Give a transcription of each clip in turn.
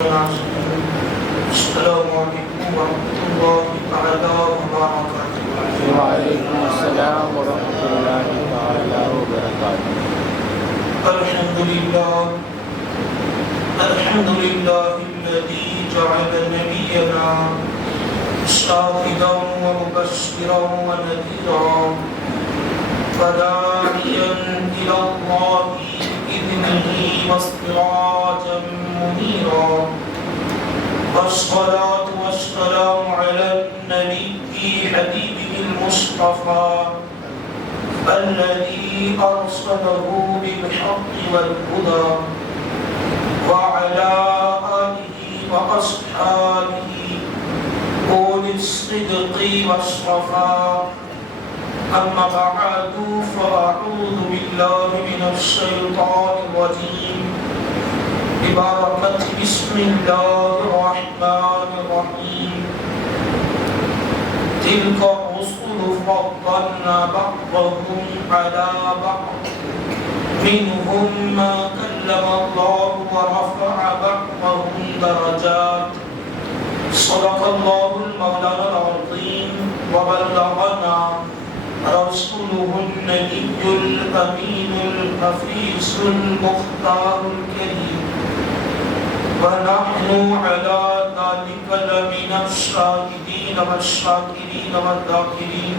السلام علیکم ورحمۃ اللہ تعالی وبرکاتہ۔ وعلیکم السلام ورحمۃ اللہ تعالی وبرکاتہ۔ الحمد للہ الذی جعل نبینا شاہدا ومبشرا ونذیرا وداعیا الی اللہ بإذنہ وسراجا منیرا، والصلاة والسلام على النبي حبيبه المصطفى الذي أرسله بالحق والهدى وعلى آله وأصحابه أولي الصدق والصفاء. أما بعد فأعوذ بالله من الشيطان الرجيم ببركة بسم الله الرحمن الرحيم. تلك الرسل فضلنا بعضهم على بعض منهم ما كلم الله ورفع بعضهم درجات. صدق الله المولانا العظيم وبلغنا رسوله النبي الأمين الحفيظ المختار الكريم، ونحن على ذلك لمن الشاهدين والشاكرين والذاكرين،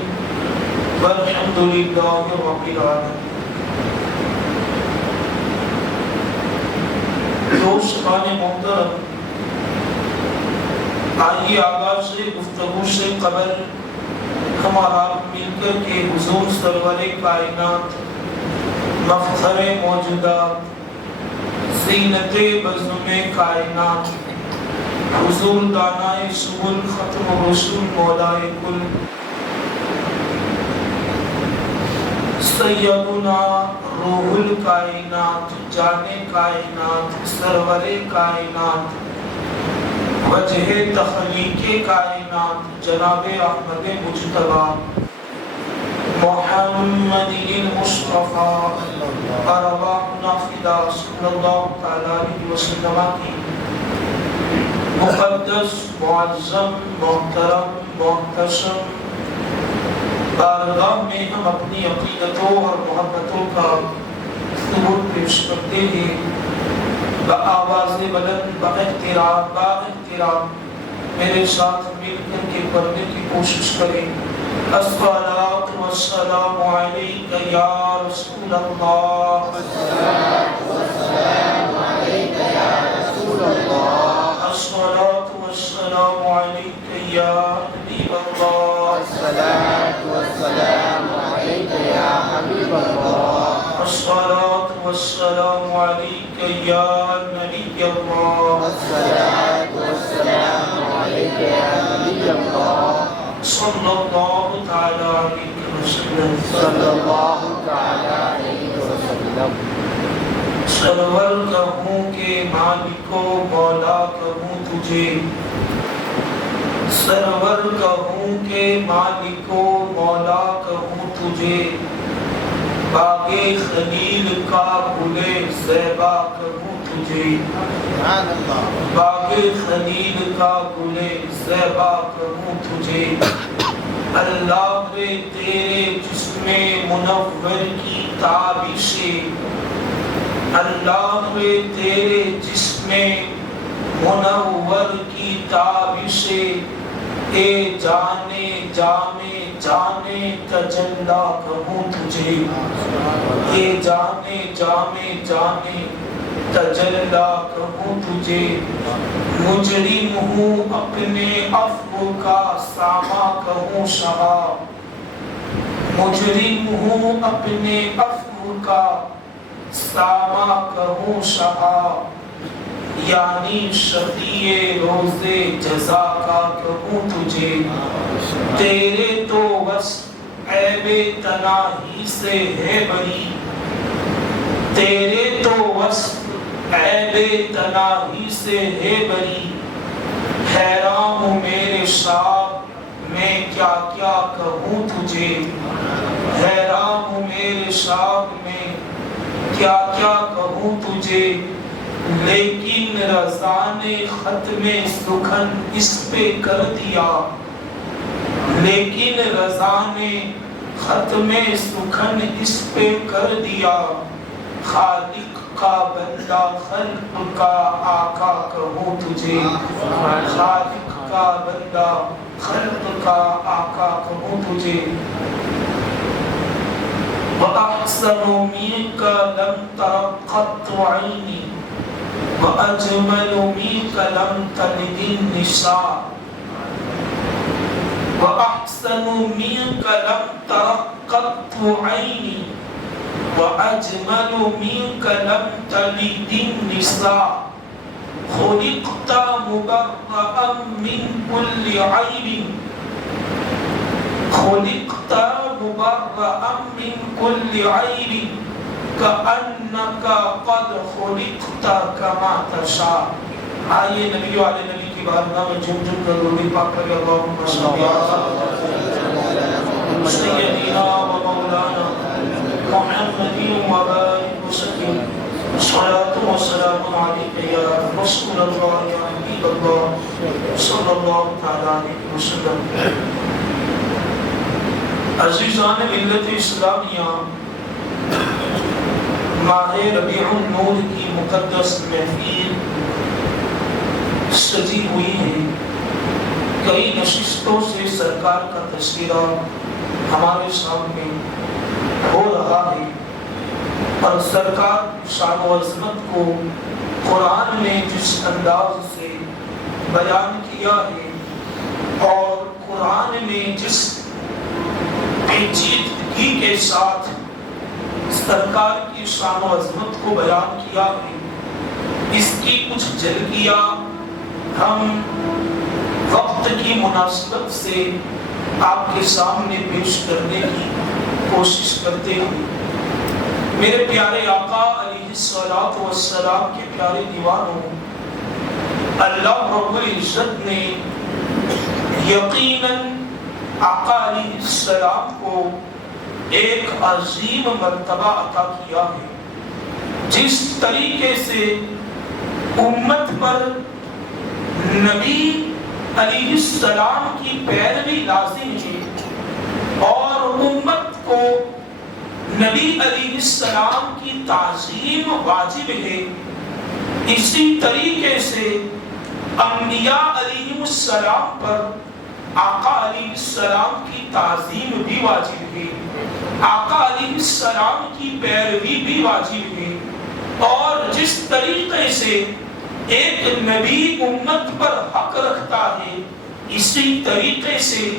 والحمد لله رب العالمين. دوستان محترم، آئیے آغاز گفتگو سے قبل ہمارا مل کر کے حضور سرور کائنات، مفخر موجودات، زینت بزم کائنات، حضور دانائے سبل ختم رسول مولائے کل، سیدنا روح الکائنات، جان کائنات، سرور کائنات، وجہ تخلیق کائنات، جناب احمد مجتبی محمد المصطفیٰ ارواحنا فدا صلی اللہ تعالیٰ علیہ وسلم کی مقدس، معظم، محترم، محتشم بارگاہ میں ہم اپنی عقیدتوں اور محبتوں کا ثبوت پیش کرتے ہیں، بآواز بلند، باحترام میرے ساتھ مل کر کے پڑھنے کی کوشش کریں۔ الصلاة والسلام علیکہ یا رسول اللہ، الصلاۃ والسلام علیکہ یا رسول اللہ، الصلاة والسلام علیکہ یا حبیب اللہ، الصلاۃ والسلام علیکہ یا حبیب اللہ، الصلاة والسلام علیکہ یا نبی اللہ، الصلاۃ والسلام علیکہ یا نبی اللہ، صلی اللہ تعالی علیہ وسلم، صلی اللہ تعالی علیہ وسلم۔ سرور کہوں کہ مالکو مولا کہوں تجھے، سرور کہوں کہ مالکو مولا کہوں تجھے، باغ خلیل کا گلے زیبا کہوں تجھے، باغ خلیل کا گلے زیبا کہوں تجھے، اللہ نے تیرے جسم منور کی تابشیں، اللہ نے تیرے جسم منور کی تابشیں، اے جانے جامے جانے تجلا کہوں تجھے، اے جانے جامے جانے تجلا کہوں تجھے، مجرم ہوں اپنے عفو کا سامہ کہوں شہا، مجرم ہوں اپنے عفو کا سامہ کہوں شہا، یعنی شفیع روز جزا کا کہوں تجھے، تیرے تو وصف عیب تناہی سے ہے بری، تیرے تو وصف عیب تناہی سے ہے بری، حیران ہوں میرے شاہ میں کیا کیا کہوں تجھے، حیران ہوں میرے شاہ میں کیا کیا کہوں تجھے، لیکن رضا نے ختم سخن اس پہ کر دیا، لیکن رضا نے ختم سخن اس پہ کر دیا، خالق کا بندہ خلق کا آقا کہوں تجھے، خالق کا بندہ خلق کا آقا کہوں تجھے۔ وَأَحْسَنُ مِنْكَ لَمْ تَرَ قَطُّ عَيْنِي وَأَجْمَلُ مِنْكَ لَمْ تَلِدِ النِّسَاءُ۔ وَأَحْسَنُ مِنْكَ لَمْ تَرَ قَطُّ عَيْنِي وَأَجْمَلُ مِنْكَ لَمْ تَلِدِ النِّسَاءُ۔ خُلِقْتَ مُبَرَّأً مِنْ كُلِّ عَيْبٍ خُلِقْتَ مُبَرَّأً مِنْ كُلِّ عَيْبٍ كَأَنَّكَ قَدْ خُلِقْتَ كَمَا تَشَاءُ۔ آئیے نبی والے نبی کی بارگاہ میں جھوم جھوم کر درود پاک کرے، اللہم صلی علی سیدنا و مولانا محمد وبارک وسلم۔ صلاۃ و سلام علیک یا رسول اللہ یا حبیب اللہ صلی اللہ تعالی علیہ وسلم۔ عزیزان ملت اسلامیہ، ماہ ربیع النور کی مقدس محفل سجی ہوئی ہے۔ کئی نشستوں سے سرکار کا تذکرہ ہمارے سامنے ہو رہا ہے، اور سرکار شان و عظمت کو قرآن نے جس انداز سے بیان کیا ہے، اور قرآن نے جس پیچیدگی کے ساتھ سرکار کی شان و عظمت کو بیان کیا ہے، اس کی کچھ جھلکیاں ہم وقت کی مناسبت سے آپ کے سامنے پیش کرنے کی کوشش کرتے ہیں۔ میرے پیارے آقا علیہ الصلوۃ والسلام کے پیارے دیوانوں، اللہ رب العزت نے یقیناً آقا علیہ السلام کو ایک عظیم مرتبہ عطا کیا ہے۔ جس طریقے سے امت پر نبی علیہ السلام کی پیروی لازم ہے، اور امت کو نبی علیہ السلام کی تعظیم واجب ہے، اسی طریقے سے انبیاء علیہ السلام پر آقا علیہ السلام کی تعظیم بھی واجب ہے، آقا علیہ السلام کی پیروی بھی واجب ہے۔ اور جس طریقے سے ایک نبی امت پر حق رکھتا ہے، اسی طریقے سے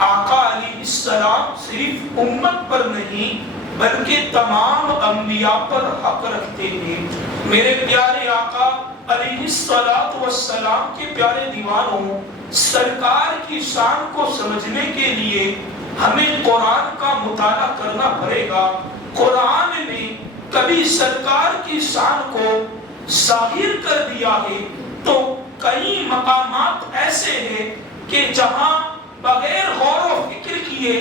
آقا علیہ السلام صرف امت پر نہیں بلکہ تمام انبیاء پر حق رکھتے ہیں۔ میرے پیارے آقا علیہ السلام کے پیارے دیوانوں، سرکار کی شان کو سمجھنے کے لیے ہمیں قرآن کا مطالعہ کرنا پڑے گا۔ قرآن نے کبھی سرکار کی شان کو ظاہر کر دیا ہے، تو کئی مقامات ایسے ہیں کہ جہاں بغیر غور و فکر کیے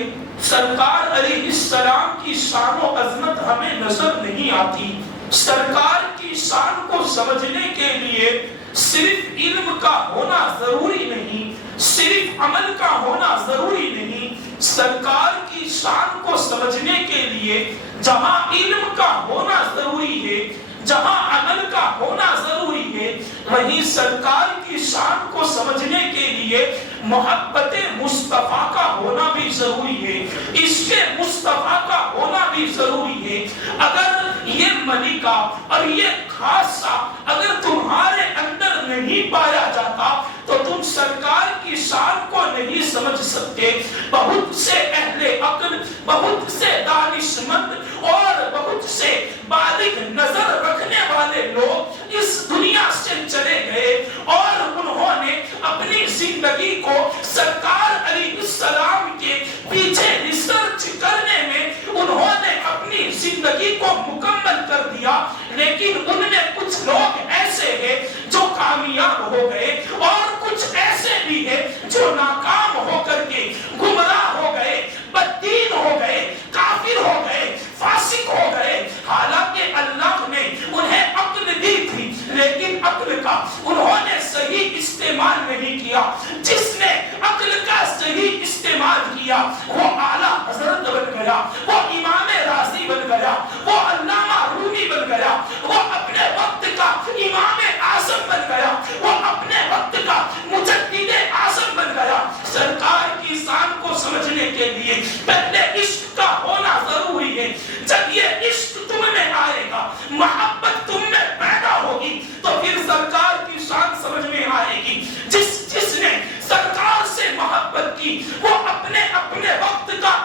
سرکار علیہ السلام کی شان و عظمت ہمیں نظر نہیں آتی۔ سرکار کی شان کو سمجھنے کے لیے صرف علم کا ہونا ضروری نہیں، صرف عمل کا ہونا ضروری نہیں۔ سرکار کی شان کو سمجھنے کے لیے جہاں علم کا ہونا ضروری ہے، جہاں عمل کا ہونا ضروری ہے، وہیں سرکار کی شان کو سمجھنے کے لیے محبت مصطفیٰ کا ہونا بھی ضروری ہے، عشق مصطفیٰ کا ہونا بھی ضروری ہے۔ اگر یہ ملکہ اور یہ خاصہ اگر تمہارے اندر نہیں پایا جاتا تو تم سرکار کی شان کو نہیں سمجھ سکتے۔ بہت سے اہل عقل، بہت سے دانشمند اور بہت سے بالغ نظر رکھنے والے لوگ اس دنیا سے چلے گئے، اور انہوں نے اپنی زندگی کو سرکار علیہ السلام کے پیچھے ریسرچ کرنے میں انہوں نے اپنی زندگی کو مکمل کر دیا، لیکن ان میں کچھ لوگ ایسے ہیں جو کامیاب ہو گئے، اور کچھ ایسے بھی ہیں جو ناکام ہو کر کے گمراہ ہو گئے، بددین ہو گئے، کافر ہو گئے، فاسق ہو گئے۔ حالانکہ اللہ نے انہیں عقل دی تھی، لیکن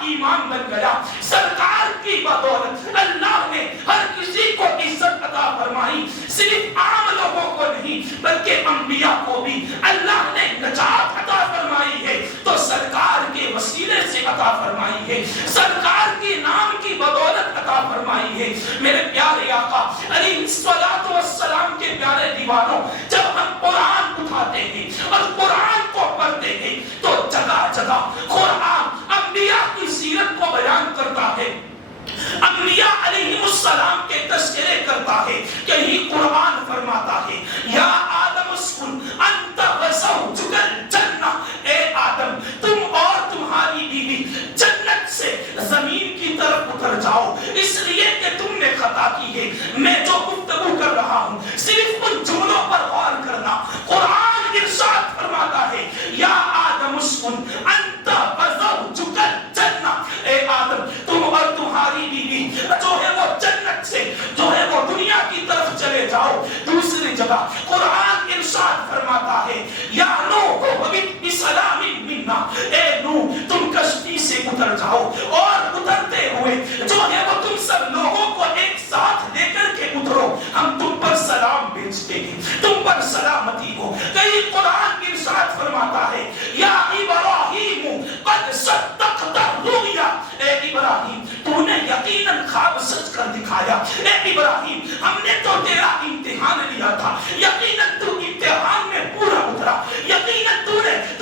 ایمان بن گیا. سرکار کی بدولت اللہ نے ہر کسی کو عزت عطا فرمائی. صرف عام لوگوں کو نہیں بلکہ انبیاء کو بھی اللہ نے نجات عطا فرمائی ہے تو سرکار کے وسیلے سے عطا فرمائی ہے, سرکار کے نام کی بدولت عطا فرمائی ہے. میرے پیارے آقا علیہ الصلوۃ والسلام کے پیارے دیوانوں, جب ہم قرآن اٹھاتے ہیں اور قرآن کو پڑھتے ہیں تو جگہ جگہ قرآن انبیاء کی سیرت کو بیان کرتا ہے, انبیاء علیہ السلام کے تذکرے کرتا ہے. کہیں قرآن فرماتا ہے یا آدم اسکن انت وزوجک الجنہ, اے آدم تم اور تمہاری بیوی جنت سے زمین کی طرف اتر جاؤ, اس لیے کہ تم نے خطا کی ہے. میں جو گفتگو کر رہا ہوں صرف ان جملوں پر غور کرنا. قرآن ارشاد فرماتا ہے یا آدم اسکن انت وزوجک الجنہ, اے آدم تم اور تمہاری بیوی جو ہے وہ جنت سے جو ہے وہ دنیا کی طرف چلے جاؤ. دوسری جگہ قرآن ارشاد فرماتا ہے یا نوح اہبط بسلام منا, اے نوح تم کشتی سے اتر جاؤ اور اترتے ہوئے جو ہے وہ تم سب لوگوں کو ایک ساتھ لے کر کے اترو, ہم تم پر سلام بھیجتے ہیں, تم پر سلامتی ہو. کئی قرآن ارشاد فرماتا ہے یا ابراہیم قد صدقت الرؤیا, اے ابراہیم تو نے یقیناً خواب سچ کر دکھایا. اے ابراہیم ہم نے تو تیرا امتحان لیا تھا, یقیناً تو امتحان میں پورا اترا, یقیناً تو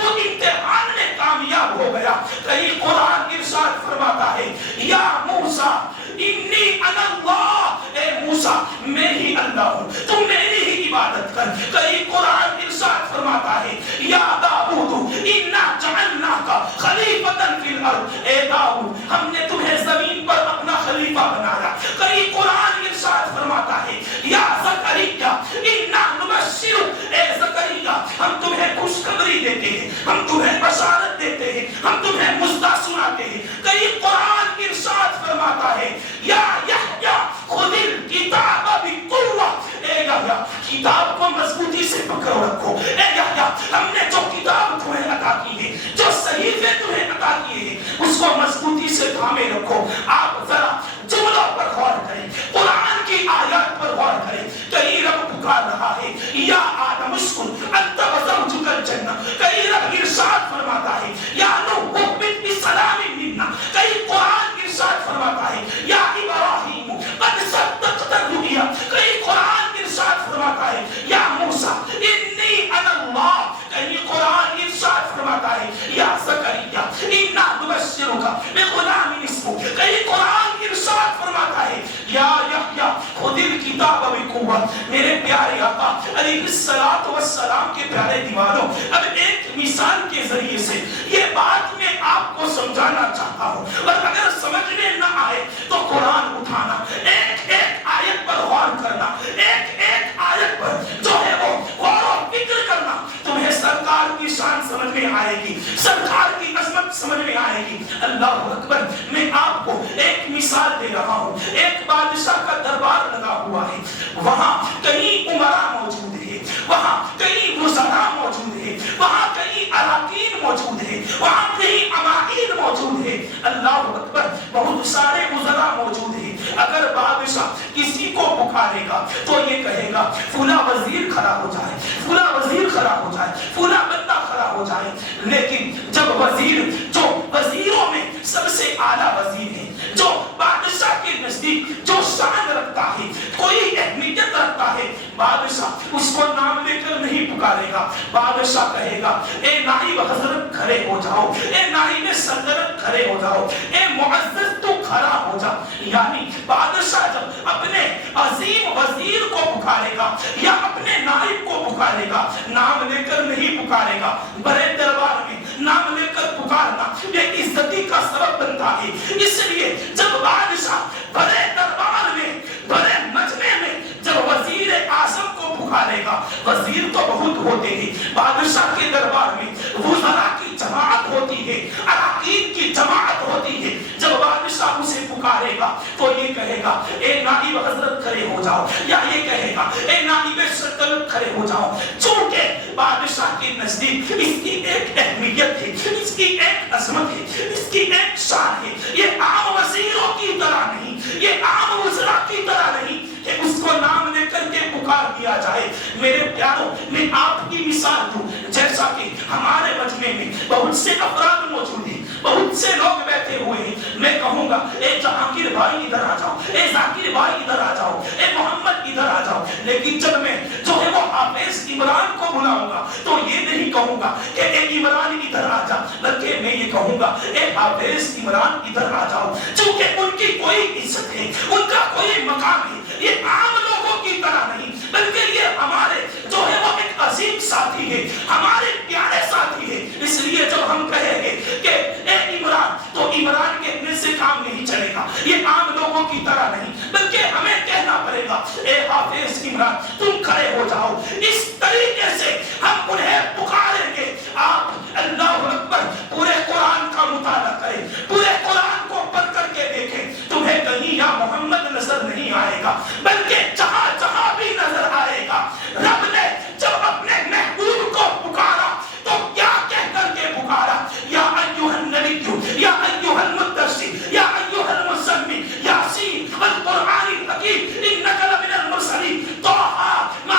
امتحان میں کامیاب ہو گیا. کہیں قرآن ارشاد فرماتا ہے یا موسیٰ انی انا اللہ, اے موسیٰ میں ہی اللہ ہوں, تم میری ہی عبادت کر. کہیں قرآن ارشاد فرماتا ہے یا داؤد انا جعلناک خلیفۃ فی الارض, اے داؤد ہم نے تمہیں زمین پر اپنا خلیفہ بنایا. کہیں قرآن ارشاد فرماتا ہے یا زکریا انا نبشرک, اے زکریا ہم تمہیں خوشخبری دیتے ہیں, ہم تمہیں بشارت دیتے ہیں, ہم تمہیں مژدہ سناتے ہیں. کہیں قرآن ارشاد فرماتا ہے یا یحییٰ خذ الکتاب بقوہ, اے یحییٰ کتاب کو مضبوطی سے پکڑو رکھو. اے یحییٰ ہم نے جو کتاب تمہیں عطا کی ہے, جو صحیفے تمہیں عطا کیے ہیں اس کو مضبوطی سے تھامے رکھو. آپ ذرا جملوں پر غور کریں, قرآن کی آیات پر غور کریں. کہیں رب پکار رہا ہے یا آدم اسکن انت وزوجک الجنہ, کہیں رب ارشاد فرماتا ہے یا نوح اہبط بسلام منا, کہیں قرآن ارشاد فرماتا ہے یا ابراہیم قد صدقت الرؤیا, کہیں قرآن ارشاد فرماتا ہے یا موسیٰ انی انا اللہ, کہیں قرآن ارشاد فرماتا ہے یا زکریا انا نبشرک بغلام اسمہ, کہیں قرآن ارشاد فرماتا ہے یا یحییٰ خذ الکتاب بقوہ. میرے پیارے آقا علیہ الصلوۃ والسلام کے پیارے دیوانوں, اب ایک مثال کے ذریعے سے یہ بات میں آپ کو سمجھانا چاہتا ہوں, اور اگر سمجھ میں نہ آئے تو قرآن اٹھانا, ایک ایک آیت پر غور کرنا, ایک ایک آیت پر جو ہے وہ غور و فکر کرنا. تمہیں سرکار کی شان سمجھ میں آئے گی, سرکار کی عظمت سمجھ میں آئے گی. اللہ اکبر. میں آپ کو ایک مثال دے رہا ہوں. ایک بادشاہ کا دربار لگا ہوا ہے, وہاں کئی امراء موجود ہیں, وہاں کئی وزراء موجود ہیں, وہاں کئی اراکین موجود ہیں, وہاں کئی امائر موجود ہیں. اللہ اکبر. بہت سارے وزراء موجود ہیں. اگر بادشاہ کسی کو پکارے گا تو یہ کہے گا فلاں وزیر کھڑا ہو جائے, فلاں وزیر کھڑا ہو جائے, فلاں بندہ کھڑا ہو جائے. لیکن جب وزیر جو وزیروں میں سب سے اعلیٰ وزیر ہے, جو بادشاہ کے نزدیک جو شان رکھتا ہے, کوئی اہمیت رکھتا ہے, بادشاہ اس کو نام لے کر نہیں پکارے گا. بادشاہ کہے گا اے نائب حضرت کھڑے ہو جاؤ, اے نائب سلطنت کھڑے ہو جاؤ, اے معزز تو کھڑا ہو جا. یعنی بادشاہ جب اپنے عظیم وزیر کو پکارے گا یا اپنے نائب کو پکارے گا, نام لے کر نہیں پکارے گا. بڑے دربار میں نام لے کر پکارنا یہ عزتی کا سبب بنتا ہے. اس لیے جب بادشاہ بڑے دربار میں, بڑے مجمع میں جب وزیر اعظم کو پکارے گا, وزیر تو بہت ہوتے ہیں, بادشاہ کے دربار میں وزراء کی جماعت ہوتی ہے, اراکین کی جماعت ہوتی ہے. جب بادشاہ اسے پکارے گا تو یہ کہے گا اے نائب حضرت کھڑے ہو جاؤ, یا یہ کہے گا اے نائب سلطنت کھڑے ہو جاؤ. چونکہ بادشاہ کے نزدیک اس کی ایک اہمیت ہے، اس کی ایک عظمت ہے، اس کی ایک شان ہے. یہ عام وزیروں کی طرح نہیں، یہ عام وزراء کی طرح نہیں کہ اس کو نام لے کر کے پکار دیا جائے. میرے پیاروں، میں آپ کی مثال دوں. جیسا کہ ہمارے مجمع میں بہت سے افراد موجود ہیں، بہت سے لوگ بیٹھے ہوئے ہیں، میں کہوں گا اے جہانگیر بھائی ادھر آ جاؤ، اے ذاکر بھائی ادھر آ جاؤ، اے محمد ادھر آ جاؤ. لیکن جب میں جو ہے وہ حافظ عمران کو بلاؤں گا تو یہ نہیں کہوں گا کہ اے عمران ادھر آ جا، بلکہ میں یہ کہوں گا اے حافظ عمران ادھر آ جاؤ. چونکہ ان کی کوئی عزت ہے، ان کا کوئی مقام ہے. یہ عام لوگوں کی طرح نہیں، بلکہ یہ ہمارے جو ہے وہ ایک عظیم ساتھی ہے، ہمارے پیارے ساتھی ہے. اس لیے جب ہم کہیں گے کہ اے عمران، تو عمران کہنے سے کام نہیں چلے گا. یہ عام لوگوں کی طرح نہیں، بلکہ ہمیں کہنا پڑے گا اے حافظ عمران تم کھڑے ہو جاؤ. اس طریقے سے ہم انہیں پکاریں گے. آپ اللہ اکبر پورے قرآن کا مطالعہ کریں، پورے قرآن کو پڑھ کر کے دیکھیں، تمہیں کہیں یا محمد نظر نہیں آئے گا، بلکہ جہاں جہاں بھی نظر آئے گا. رب نے جب اپنے محبوب کو پکارا تو کیا کہہ کر کے پکارا؟ یا ایھا النبی یا ایھا المدثر یا ایھا المزمل یاسین والقرآن الحکیم انک لمن المرسلین طٰہٰ ما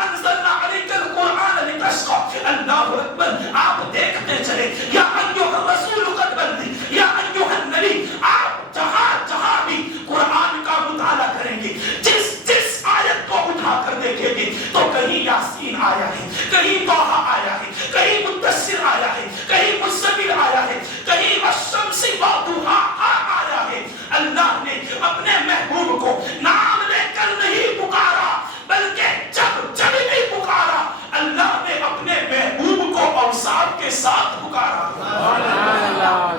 انزلنا علیک القرآن لتشقی. اللہ اکبر. آپ دیکھتے چلے یا ایھا الرسول قد بلغ یا ایھا النبی. آپ جہاں جہاں بھی قرآن کا مطالعہ کریں گے، جس آیت کو اٹھا کر دیکھیں گے تو کہیں یاسین آیا ہے، کہیں طٰہٰ آیا ہے، کہیں مدثر آیا ہے، کہیں مزمل آیا ہے، کہیں والشمس وضحاہا آیا ہے. اللہ نے اپنے محبوب کو نام لے کر نہیں پکارا، بلکہ جب جب بھی پکارا اللہ نے اپنے محبوب کو اوصاف کے ساتھ پکارا.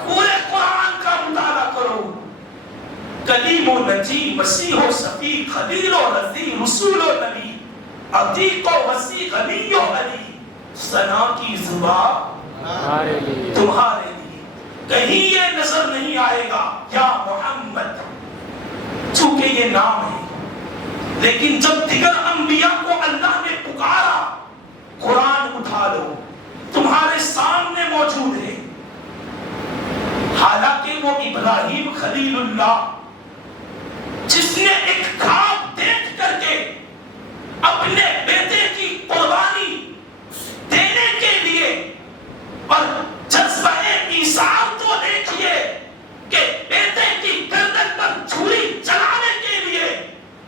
پورے قرآن کا مطالعہ کرو. کلیم و نجی مسیح و صفی خلیل و رضی رسول و نبی عتیق و وسیع غنی و علی. ثنا کی زبان تمہارے لیے. کہیں یہ نظر نہیں آئے گا یا محمد، چونکہ یہ نام ہے. لیکن جب دیگر انبیاء کو اللہ نے پکارا، قرآن اٹھا لو، تمہارے سامنے موجود ہے. حالانکہ وہ ابراہیم خلیل اللہ جس نے ایک خواب دیکھ کر کے اپنے بیٹے کی قربانی دینے کے لیے، اور جذبہ ایثار تو دیکھیے کہ بیٹے کی گردن پر چھری چلانے کے لیے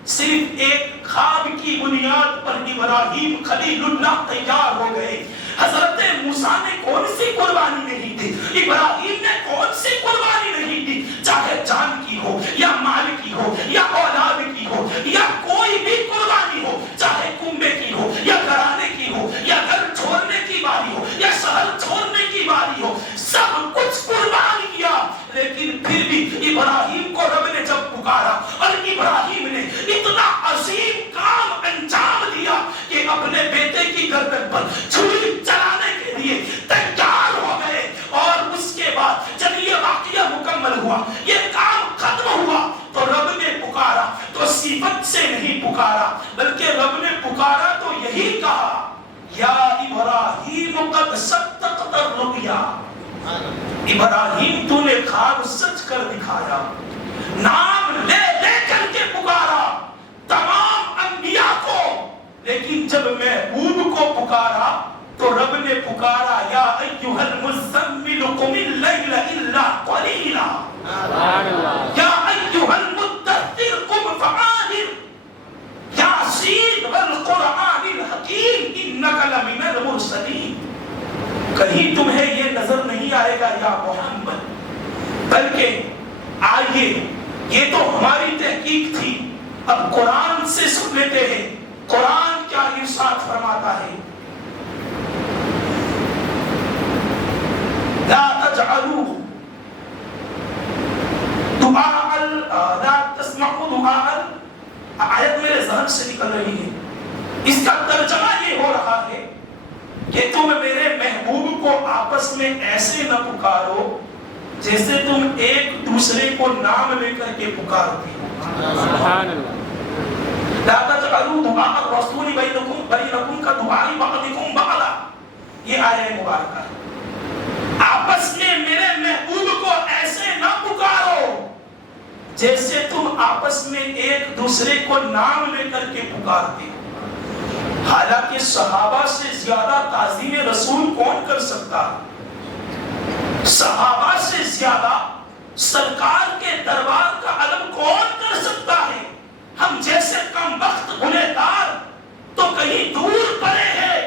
صرف ایک خواب کی بنیاد پر ابراہیم خلیل اللہ تیار ہو گئے. حضرت موسیٰ نے کون سی قربانی نہیں دی، ابراہیم نے کون سی قربانی نہیں دی، چاہے جان کی ہو یا مال کی ہو یا اولاد کی ہو یا کوئی بھی قربانی ہو، چاہے کنبے کی ہو یا گھرانے کی ہو یا گھر چھوڑنے کی باری ہو یا شہر چھوڑنے کی باری ہو، سب کچھ قربان کیا. لیکن پھر بھی ابراہیم کو رب نے جب پکارا اور ابراہیم نے اتنا عظیم کام انجام دیا کہ اپنے بیٹے کی گردن پر چھری چلانے کے لیے تیار ہو گئے. اور اس کے بعد جب یہ واقعہ مکمل ہوا، یہ کام ختم ہوا، تو رب نے پکارا تو صفت سے نہیں پکارا، بلکہ رب نے پکارا تو یہی کہا یا ابراہیم قد صدقت الرؤیا. ابراہیم تو نے خواب سچ کر دکھایا. نام لے لے کر کے پکارا تمام انبیاء کو، لیکن جب محبوب کو پکارا تو رب نے پکارا یا ایھا المزمل قم اللیل الا قلیلا یا ایھا المدثر قم فانذر یاسین والقرآن الحکیم انک لمن المرسلین. کہیں تمہیں یہ نظر نہیں آئے گا یا محمد، بلکہ آئیے یہ تو ہماری تحقیق تھی. اب قرآن سے سن لیتے ہیں قرآن کیا ارشاد فرماتا ہے. لا تجعلوا دعاء لا تسمعوا دعاء. آیت میرے ذہن سے نکل رہی ہے، اس کا ترجمہ یہ ہو رہا ہے کہ تم میرے محبوب کو آپس میں ایسے نہ پکارو جیسے تم ایک دوسرے کو نام لے کر کے پکارتے ہو. لا تجعلوا دعاء الرسول بینکم کدعاء بعضکم بعضا. یہ آیہ مبارکہ ہے. آپس میں میرے محبوب کو ایسے نہ پکارو جیسے تم آپس میں ایک دوسرے کو نام لے کر کے پکارتے ہو. حالانکہ صحابہ سے زیادہ تعظیم رسول کون کر سکتا ہے؟ صحابہ سے زیادہ سرکار کے دربار کا ادب کون کر سکتا ہے؟ ہم جیسے کم وقت گنہگار تو کہیں دور پڑے ہیں.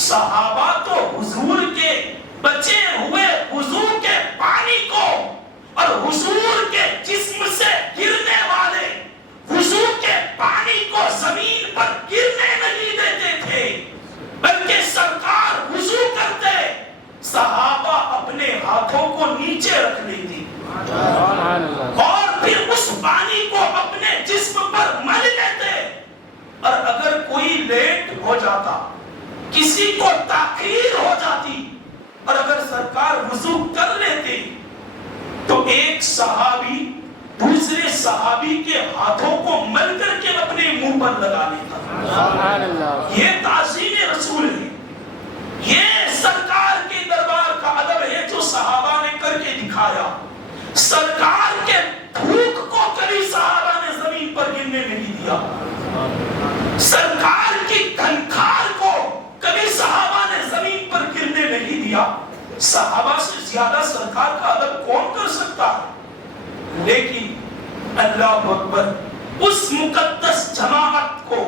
صحابہ تو حضور کے بچے ہوئے حضور کے پانی کو اور حضور کے جسم سے گرنے والے حضور کے پانی کو زمین پر گرنے نہیں دیتے تھے، بلکہ سرکار وضو کرتے، صحابہ اپنے ہاتھوں کو نیچے رکھ لیتے اور پھر اس پانی کو اپنے جسم پر مل لیتے. اور اگر کوئی لیٹ ہو جاتا، کسی کو تاخیر ہو جاتی، اور اگر سرکار وضو کر لیتے تو ایک صحابی دوسرے صحابی کے ہاتھوں کو مل کر کے اپنے منہ پر لگا لیتا. یہ تعظیم رسول ہے، یہ سرکار کے دربار کا ادب ہے جو صحابہ نے کر کے دکھایا. سرکار کے بھوک کو کبھی صحابہ نے زمین پر گرنے نہیں دیا. سرکار کی کھنکھار کو کبھی صحابہ نے زمین پر گرنے نہیں دیا. صحابہ سے زیادہ سرکار کا ادب کون کر سکتا ہے؟ لیکن اللہ اکبر، اس مقدس جماعت کو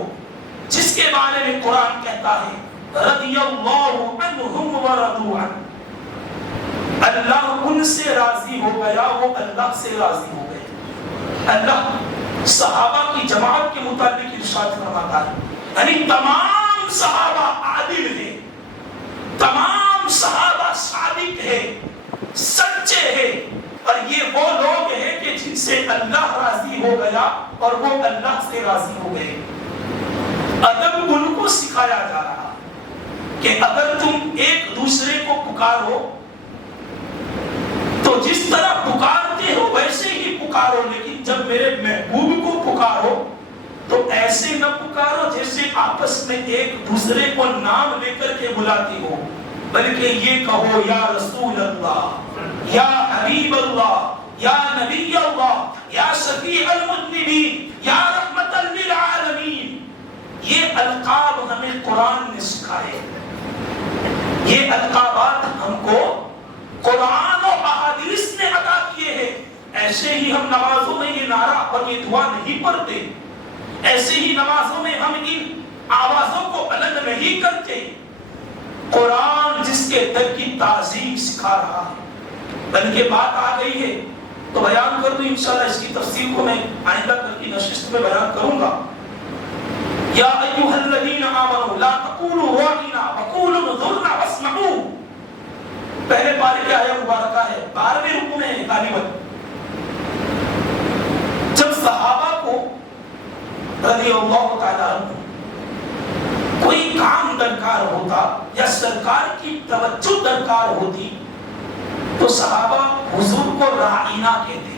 جس کے بارے میں قرآن کہتا ہے رضی اللہ عنہم ورضوا عنہ، اللہ ان سے راضی ہو گیا، وہ اللہ سے راضی ہو گئے. اللہ صحابہ کی جماعت کے متعلق ارشاد فرماتا ہے یعنی تمام صحابہ عادل ہیں، تمام صحابہ صادق ہیں، سچے ہیں، اور یہ وہ لوگ ہیں کہ جن سے اللہ راضی ہو گیا اور وہ اللہ سے راضی ہو گئے. ادب ان کو سکھایا جا رہا کہ اگر تم ایک دوسرے کو پکارو تو جس طرح پکارتے ہو ویسے ہی پکارو، لیکن جب میرے محبوب کو پکارو تو ایسے نہ پکارو جیسے آپس میں ایک دوسرے کو نام لے کر کے بلاتی ہو، بلکہ یہ کہو یا رسول اللہ، یا حبیب اللہ، یا نبی اللہ، یا شفیع المذنبین، یا رحمت للعالمین. یہ القاب ہمیں قرآن نے سکھائے، یہ القابات ہم کو قرآن و احادیث نے عطا کیے ہیں. ایسے ہی ہم نمازوں میں یہ نعرہ اور یہ دعا نہیں پڑھتے، ایسے ہی نمازوں میں ہم ان آوازوں کو الگ نہیں کرتے. قرآن جس کے در کی تعظیم سکھا رہا ہے. بلکہ بات آ گئی ہے تو بیان کر دوں، انشاءاللہ اس کی تفسیر کو میں آئندہ کل کی نشست میں بیان کروں گا. یا ایھا الذین آمنوا لا تقولوا راعنا وقولوا انظرنا واسمعوا. پہلے پارے کی آیہ مبارکہ ہے، 12ویں رکوع میں ہے غالباً. جب صحابہ کو رضی اللہ تعالیٰ عنہ کوئی کام درکار ہوتا یا سرکار کی توجہ درکار ہوتی تو صحابہ حضور کو راعینا کہتے.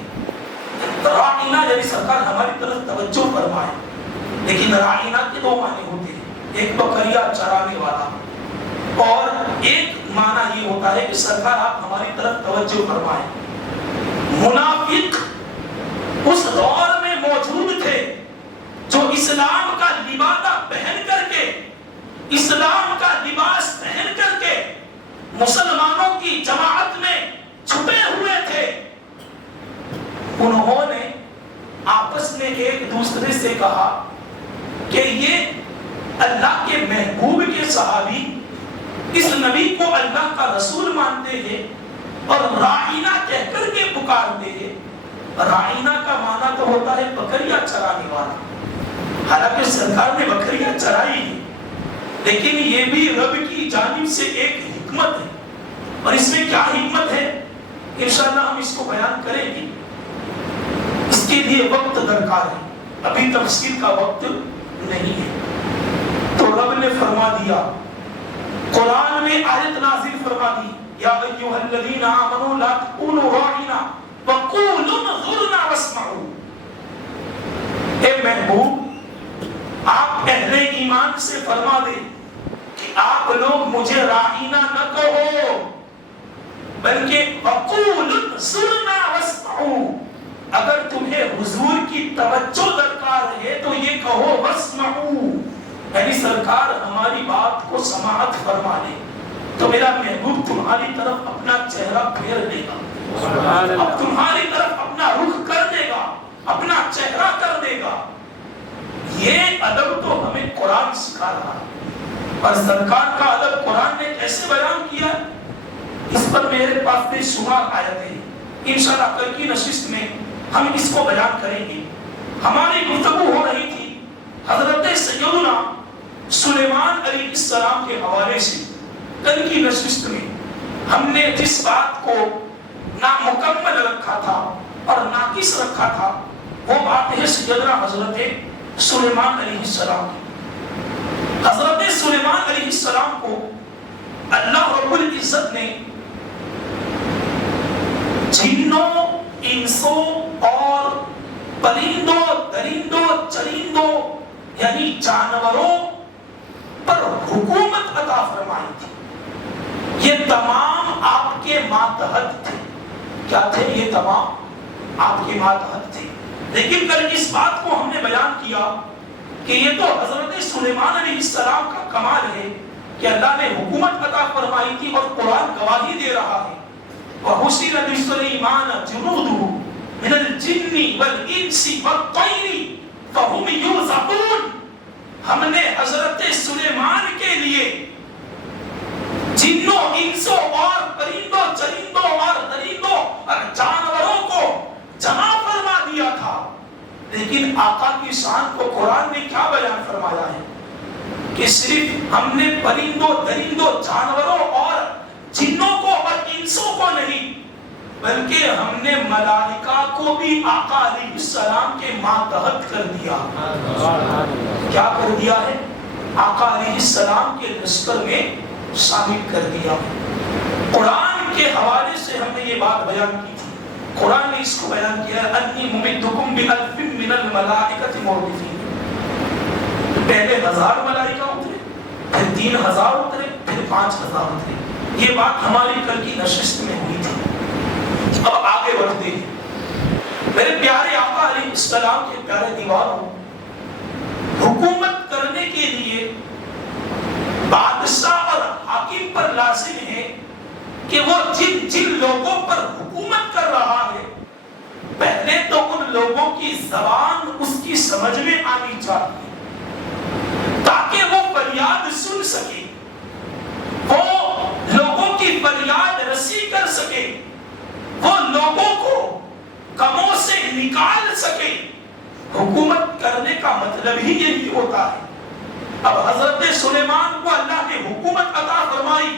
راعینا یعنی سرکار ہماری طرف توجہ فرمائے. لیکن راعینا کے دو معنی ہوتے ہیں، ایک بکریہ چرانے والا، اور ایک معنی یہ ہوتا ہے کہ سرکار آپ ہماری طرف توجہ فرمائیں. منافق اس دور میں موجود تھے جو اسلام کا لبادہ پہن کر کے، اسلام کا لباس پہن کر کے مسلمانوں کی جماعت میں چھپے ہوئے تھے. انہوں نے آپس میں ایک دوسرے سے کہا کہ یہ اللہ کے محبوب کے صحابی اس نبی کو اللہ کا رسول مانتے ہیں اور راعینا کہہ کر کے پکارتے ہیں. راعینا کا معنی تو ہوتا ہے بکریاں چرانے والا. حالانکہ سرکار نے بکریاں چرائی ہیں، لیکن یہ بھی رب کی جانب سے ایک حکمت ہے. اور اس میں کیا حکمت ہے انشاءاللہ ہم اس کو بیان کریں گے. اس کے لیے وقت درکار ہے، ابھی تفسیر کا وقت نہیں ہے. تو رب نے فرما دیا، قرآن میں آیت نازل فرما دی، یا ایھا الذین آمنوا لا تقولوا راعنا وقولوا انظرنا واسمعوا. اے محبوب، آپ اہل ایمان سے فرما دیں کہ آپ لوگ مجھے راعینا نہ کہو بلکہ وقولوا انظرنا واسمعوا، اگر تمہیں حضور کی توجہ درکار ہے تو یہ کہو واسمعوا، یعنی سرکار ہماری بات کو سماعت فرما لے تو میرا محبوب تمہاری طرف اپنا چہرہ پھیر دے گا، اب تمہاری طرف اپنا رخ کر دے گا، اپنا چہرہ کر دے گا۔ یہ ادب تو ہمیں قرآن سکھا رہا ہے، اور سرکار کا ادب قرآن نے کیسے بیان کیا ہے اس پر میرے پاس بے شمار آیتیں ہیں، انشاءاللہ کل کی نشست میں ہم اس کو بیان کریں گے۔ ہماری گفتگو ہو رہی تھی حضرت سیدنا سلیمان علیہ السلام کے حوالے سے۔ کل کی نشست میں ہم نے جس بات کو نامکمل رکھا تھا اور ناقص رکھا تھا وہ بات ہے سیدنا حضرت سلیمان علیہ السلام کی۔ حضرت سلیمان علیہ السلام کو اللہ رب العزت نے جنوں، انسوں اور پرندوں، درندوں، چرندوں یعنی جانوروں پر حکومت عطا فرمائی تھی۔ یہ تمام آپ کے ماتحت تھے۔ کیا تھے؟ یہ تمام آپ کے ماتحت تھے۔ لیکن کل اس بات کو ہم نے بیان کیا کہ یہ تو حضرت سلیمان علیہ السلام کا کمال ہے کہ اللہ نے حکومت عطا فرمائی تھی، اور قرآن گواہی دے رہا ہے وَحُشِرَ لِسُلَيْمَانَ جُنُودُهُ مِنَ الْجِنِّ وَالْإِنسِ وَالطَّيْرِ فَهُمْ يُوزَعُونَ، ہم نے حضرت سلیمان کے لیے جنوں، انسوں اور پرندوں، چرندوں اور درندوں اور جانوروں کو جمع فرما دیا تھا۔ لیکن آقا کی شان کو قرآن نے کیا بیان فرمایا ہے کہ صرف ہم نے پرندوں، درندوں، جانوروں اور جنوں کو اور انسوں کو نہیں بلکہ ہم نے ملائکہ کو بھی آقا علیہ السلام کے ماتحت کر دیا۔ کیا کر دیا ہے؟ آقا علیہ السلام کے لشکر میں شامل کر دیا۔ قرآن کے حوالے سے ہم نے یہ بات بیان کی تھی۔ قرآن نے اس کو بیان کیا ہے انی ممدکم بألف من الملائکۃ مردفین۔ پہلے 1000 ملائکہ اترے، پھر 3000 اترے، پھر 5000 اترے۔ یہ بات ہماری کل کی نشست میں ہوئی تھی۔ اب آگے بڑھتے ہیں۔ میرے پیارے آقا علیہ السلام کے پیارے دیوانوں، حکومت کرنے کے لیے بادشاہ اور حاکم پر لازم ہے کہ وہ جن لوگوں پر حکومت کر رہا ہے پہلے تو ان لوگوں کی زبان اس کی سمجھ میں آنی چاہیے تاکہ وہ فریاد سن سکے، وہ لوگوں کی فریاد رسی کر سکے، وہ لوگوں کو غموں سے نکال سکے۔ حکومت کرنے کا مطلب ہی یہی ہوتا ہے۔ اب حضرت سلیمان کو اللہ نے حکومت عطا فرمائی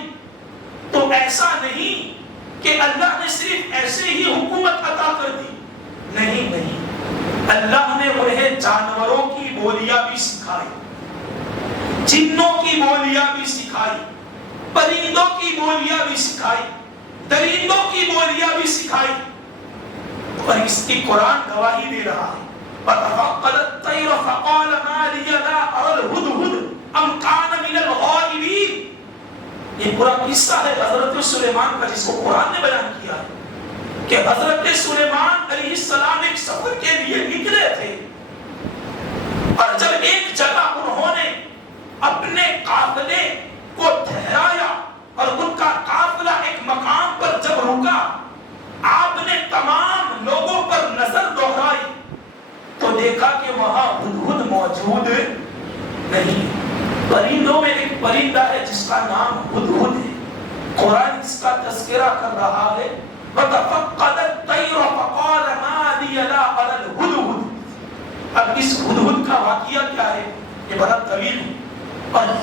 تو ایسا نہیں کہ اللہ نے صرف ایسے ہی حکومت عطا کر دی، نہیں، اللہ نے انہیں جانوروں کی بولیاں بھی سکھائی، جنوں کی بولیاں بھی سکھائی، پرندوں کی بولیاں بھی سکھائی، درندوں کی بولیاں بھی سکھائی، اور اس کی قرآن گواہی دے رہا ہے وَتَفَقَّدَ الطَّيْرَ فَقَالَ مَا لِيَ لَا أَرَى الْهُدْهُدْ أَمْ كَانَ مِنَ الْغَائِبِينَ۔ یہ پورا قصہ ہے حضرت سلیمان کا جس کو قرآن نے بیان کیا ہے کہ حضرت سلیمان علیہ السلام ایک سفر کے لیے نکلے تھے، اور جب ایک جگہ انہوں نے اپنے قافلے کو ٹھہرایا اور ان کا قافلہ ایک مقام پر جب رکا، آپ نے تمام لوگوں پر نظر دوہرائی تو دیکھا کہ وہاں ہدہد موجود نہیں۔ پرندوں میں ایک پرندہ ہے جس کا نام ہدہد ہے، قرآن اس کا تذکرہ کر رہا ہے وَتَفَقَّدَ الطَّيْرَ فَقَالَ مَا لِيَ لَا أَرَى الْهُدْهُدْ۔ اب اس ہدہد کا واقعہ کیا ہے یہ بڑا طویل ہے، اور